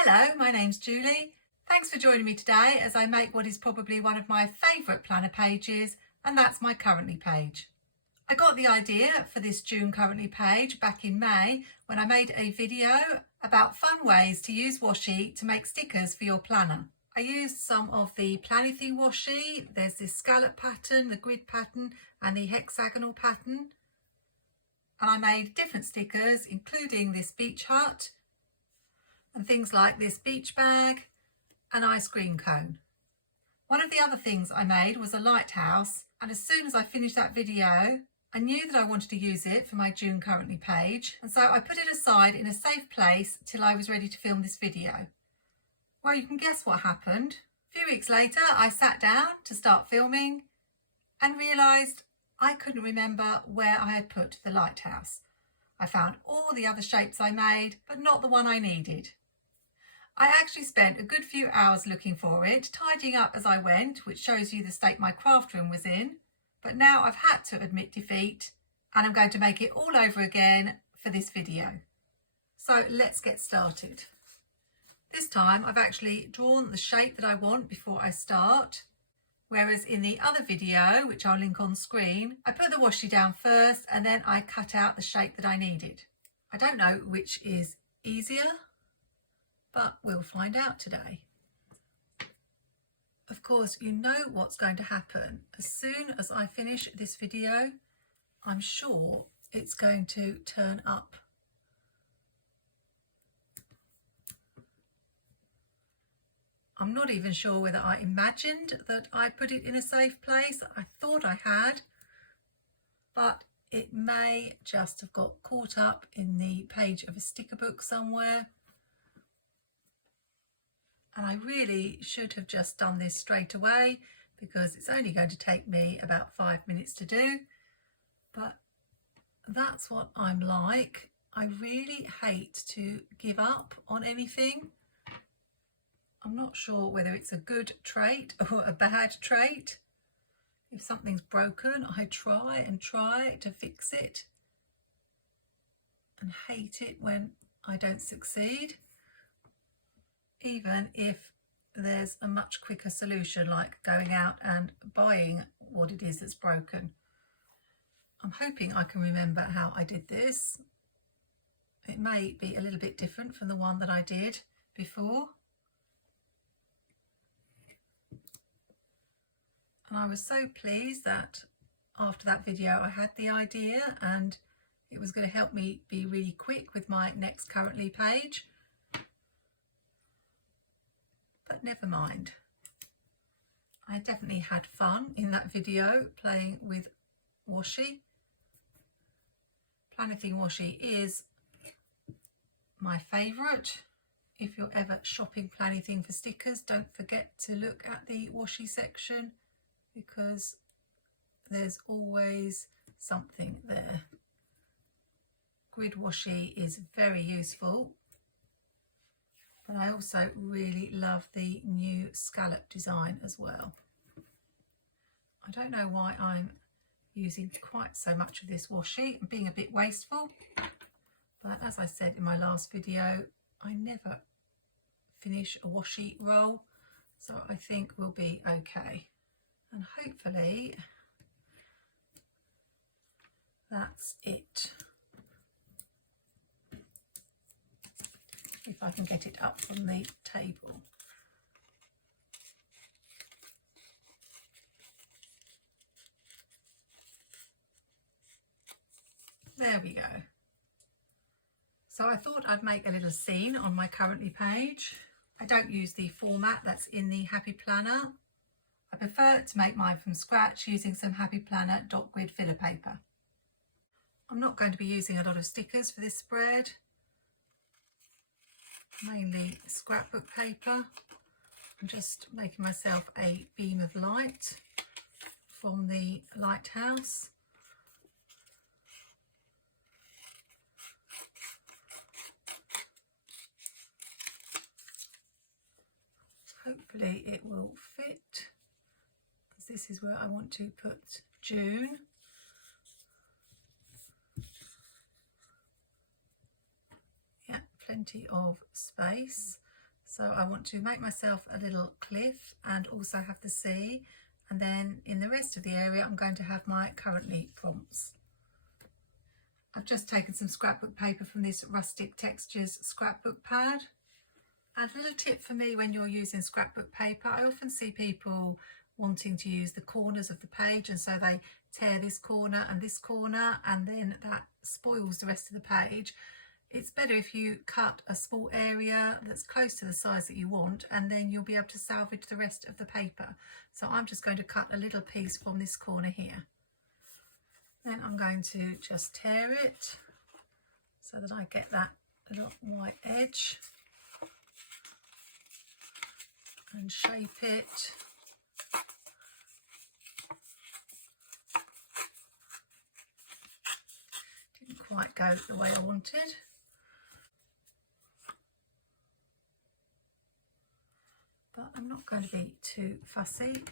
Hello, my name's Julie. Thanks for joining me today as I make what is probably one of my favourite planner pages, and that's my Currently page. I got the idea for this June Currently page back in May when I made a video about fun ways to use washi to make stickers for your planner. I used some of the Planything washi. There's this scallop pattern, the grid pattern and the hexagonal pattern. And I made different stickers, including this beach hut and things like this beach bag and ice cream cone. One of the other things I made was a lighthouse, and as soon as I finished that video, I knew that I wanted to use it for my June Currently page, and so I put it aside in a safe place till I was ready to film this video. Well, you can guess what happened. A few weeks later, I sat down to start filming and realised I couldn't remember where I had put the lighthouse. I found all the other shapes I made, but not the one I needed. I actually spent a good few hours looking for it, tidying up as I went, which shows you the state my craft room was in. But now I've had to admit defeat, and I'm going to make it all over again for this video. So let's get started. This time I've actually drawn the shape that I want before I start, whereas in the other video, which I'll link on screen, I put the washi down first and then I cut out the shape that I needed. I don't know which is easier, but we'll find out today. Of course, you know what's going to happen. As soon as I finish this video, I'm sure it's going to turn up. I'm not even sure whether I imagined that I put it in a safe place. I thought I had, but it may just have got caught up in the page of a sticker book somewhere. And I really should have just done this straight away because it's only going to take me about 5 minutes to do. But that's what I'm like. I really hate to give up on anything. I'm not sure whether it's a good trait or a bad trait. If something's broken, I try and try to fix it and hate it when I don't succeed, even if there's a much quicker solution like going out and buying what it is that's broken. I'm hoping I can remember how I did this. It may be a little bit different from the one that I did before. And I was so pleased that after that video I had the idea and it was going to help me be really quick with my next Currently page. But never mind. I definitely had fun in that video playing with washi. Planything washi is my favourite. If you're ever shopping Planything for stickers, don't forget to look at the washi section because there's always something there. Grid washi is very useful. But I also really love the new scallop design as well. I don't know why I'm using quite so much of this washi. I'm being a bit wasteful, but as I said in my last video, I never finish a washi roll, so I think we'll be okay. And hopefully that's it. If I can get it up from the table. There we go. So I thought I'd make a little scene on my Currently page. I don't use the format that's in the Happy Planner. I prefer to make mine from scratch using some Happy Planner dot grid filler paper. I'm not going to be using a lot of stickers for this spread. Mainly scrapbook paper. I'm just making myself a beam of light from the lighthouse. Hopefully it will fit, as this is where I want to put June. plenty of space. So I want to make myself a little cliff and also have the sea, and then in the rest of the area I'm going to have my currently prompts. I've just taken some scrapbook paper from this Rustic Textures scrapbook pad. And a little tip for me when you're using scrapbook paper, I often see people wanting to use the corners of the page, and so they tear this corner and then that spoils the rest of the page. It's better if you cut a small area that's close to the size that you want, and then you'll be able to salvage the rest of the paper. So I'm just going to cut a little piece from this corner here. Then I'm going to just tear it so that I get that little white edge and shape it. Didn't quite go the way I wanted. But I'm not going to be too fussy.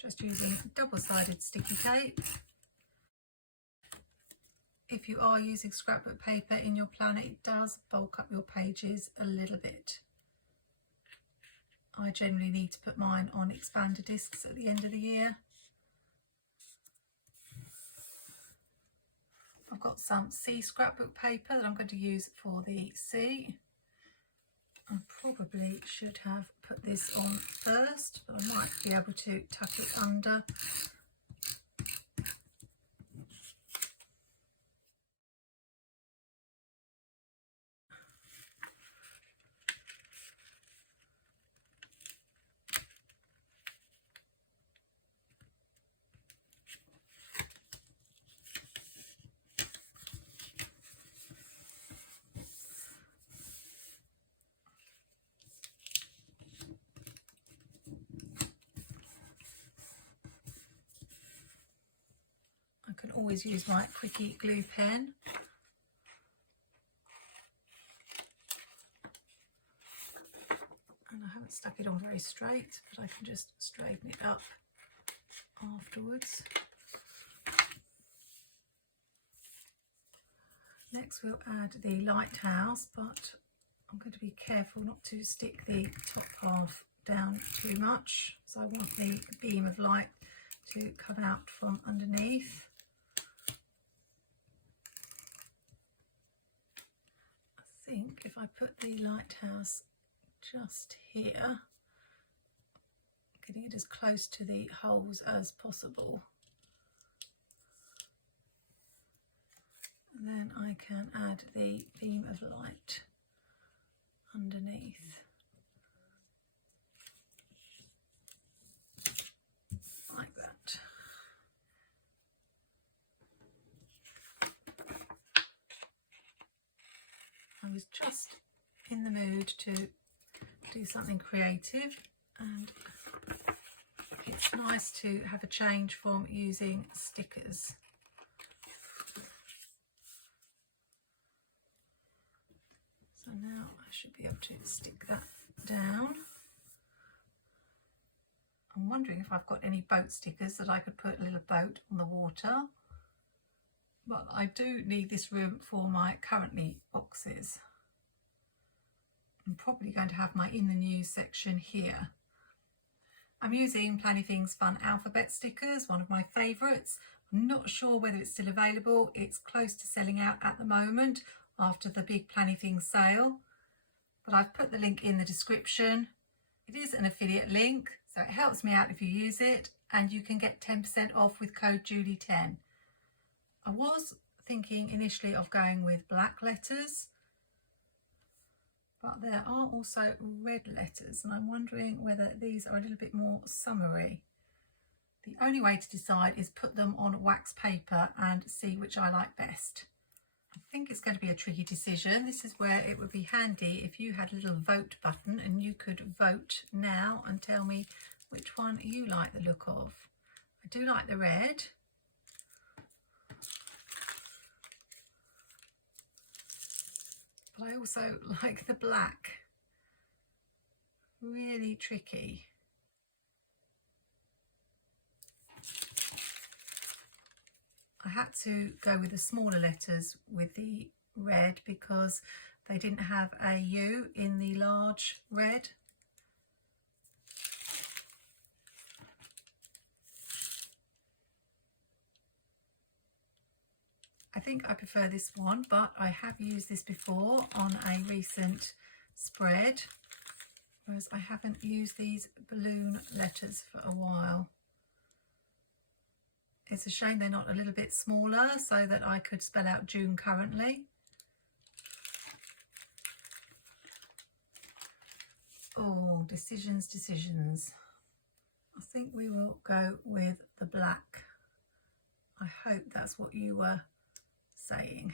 Just using double-sided sticky tape. If you are using scrapbook paper in your planner, it does bulk up your pages a little bit. I generally need to put mine on expander discs at the end of the year. I've got some sea scrapbook paper that I'm going to use for the sea. I probably should have put this on first, but I might be able to tuck it under. I can always use my quickie glue pen. And I haven't stuck it on very straight, but I can just straighten it up afterwards. Next we'll add the lighthouse, but I'm going to be careful not to stick the top half down too much, so I want the beam of light to come out from underneath. I think if I put the lighthouse just here, getting it as close to the holes as possible, and then I can add the beam of light underneath, like that. I was just in the mood to do something creative, and it's nice to have a change from using stickers. So now I should be able to stick that down. I'm wondering if I've got any boat stickers that I could put a little boat on the water. But I do need this room for my currently boxes. I'm probably going to have my in the news section here. I'm using Planything's fun alphabet stickers, one of my favourites. I'm not sure whether it's still available. It's close to selling out at the moment after the big Planything sale. But I've put the link in the description. It is an affiliate link, so it helps me out if you use it, and you can get 10% off with code Julie10. I was thinking initially of going with black letters, but there are also red letters, and I'm wondering whether these are a little bit more summery. The only way to decide is put them on wax paper and see which I like best. I think it's going to be a tricky decision. This is where it would be handy if you had a little vote button and you could vote now and tell me which one you like the look of. I do like the red. But I also like the black. Really tricky. I had to go with the smaller letters with the red because they didn't have a U in the large red. I think I prefer this one, but I have used this before on a recent spread, whereas I haven't used these balloon letters for a while. It's a shame they're not a little bit smaller so that I could spell out June currently. Oh, decisions, decisions. I think we will go with the black. I hope that's what you were saying.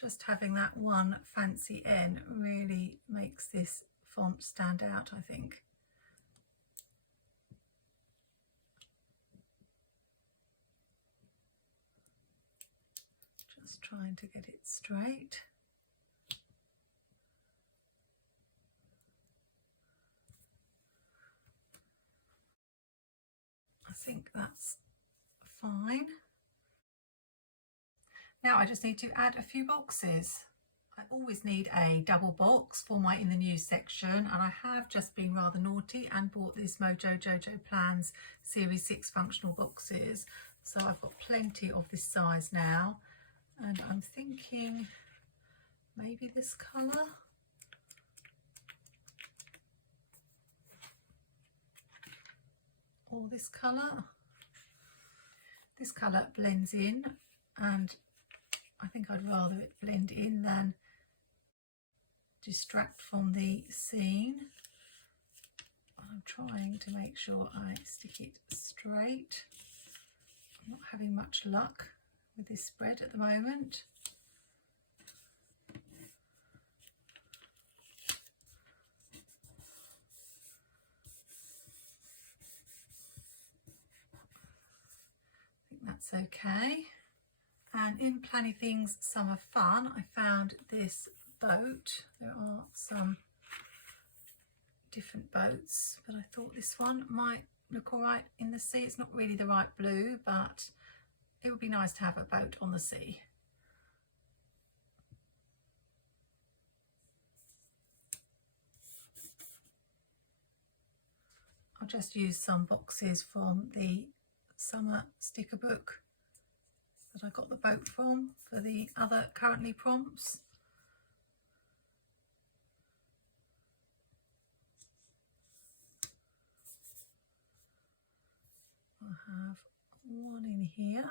Just having that one fancy N really makes this font stand out, I think. Just trying to get it straight. I think that's fine. Now I just need to add a few boxes. I always need a double box for my in the news section, and I have just been rather naughty and bought this Mojo Jojo Plans Series 6 functional boxes. So I've got plenty of this size now, and I'm thinking maybe this colour. Or this colour. This colour blends in, and I think I'd rather it blend in than distract from the scene. I'm trying to make sure I stick it straight. I'm not having much luck with this spread at the moment. I think that's okay. And in Planything's Summer Fun, I found this boat. There are some different boats, but I thought this one might look all right in the sea. It's not really the right blue, but it would be nice to have a boat on the sea. I'll just use some boxes from the summer sticker book that I got the boat from for the other currently prompts. I'll have one in here.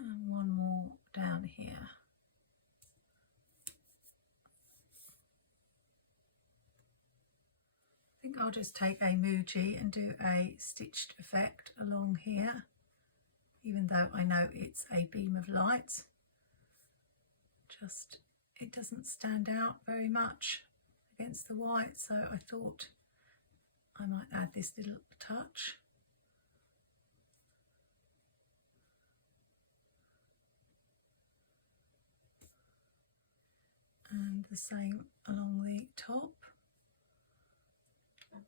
And one more down here. I think I'll just take a Muji and do a stitched effect along here, even though I know it's a beam of light. Just, it doesn't stand out very much against the white, so I thought I might add this little touch. And the same along the top. I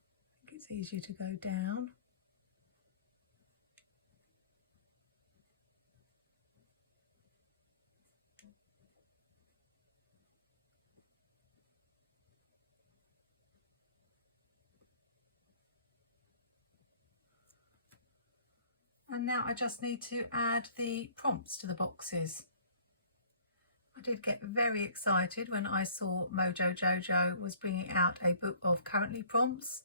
think it's easier to go down. And now I just need to add the prompts to the boxes. I did get very excited when I saw Mojo Jojo was bringing out a book of currently prompts.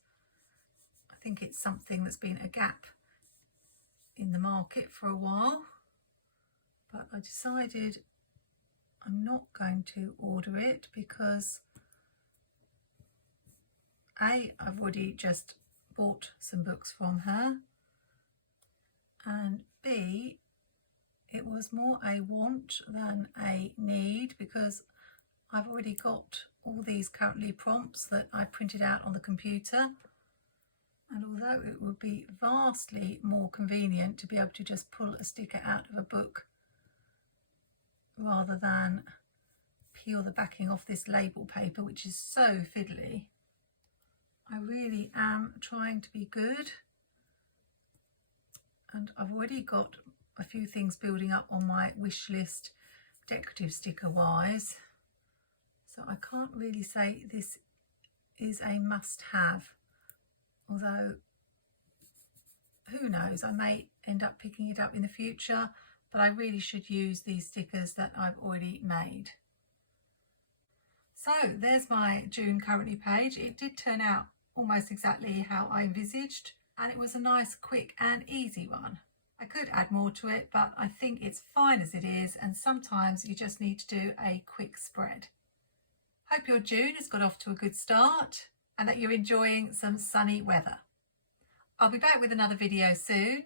I think it's something that's been a gap in the market for a while, but I decided I'm not going to order it because A, I've already just bought some books from her, and B, it was more a want than a need because I've already got all these currently prompts that I printed out on the computer, and although it would be vastly more convenient to be able to just pull a sticker out of a book rather than peel the backing off this label paper, which is so fiddly, I really am trying to be good, and I've already got a few things building up on my wish list decorative sticker wise, so I can't really say this is a must-have, although who knows, I may end up picking it up in the future, but I really should use these stickers that I've already made. So there's my June currently page. It did turn out almost exactly how I envisaged, and it was a nice, quick and easy one. I could add more to it, but I think it's fine as it is, and sometimes you just need to do a quick spread. Hope your June has got off to a good start and that you're enjoying some sunny weather. I'll be back with another video soon,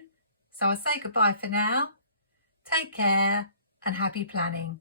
so I'll say goodbye for now. Take care and happy planning.